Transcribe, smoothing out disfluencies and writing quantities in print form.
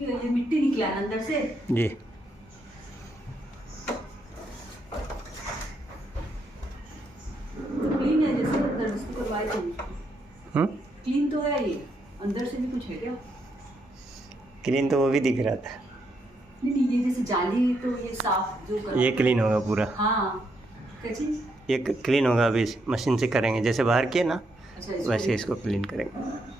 ये मिट्टी निकला है अंदर से जी। क्लीन है, जैसे अंदर से करवाए थे। क्लीन तो है, ये अंदर से भी कुछ है क्या? क्लीन तो वो भी दिख रहा था। नहीं, ये जैसे जाली तो ये साफ जो ये क्लीन होगा पूरा। हाँ, क्या चीज? ये क्लीन होगा, अभी मशीन से करेंगे, जैसे बाहर किए ना अच्छा, वैसे इसको क्लीन करेंगे।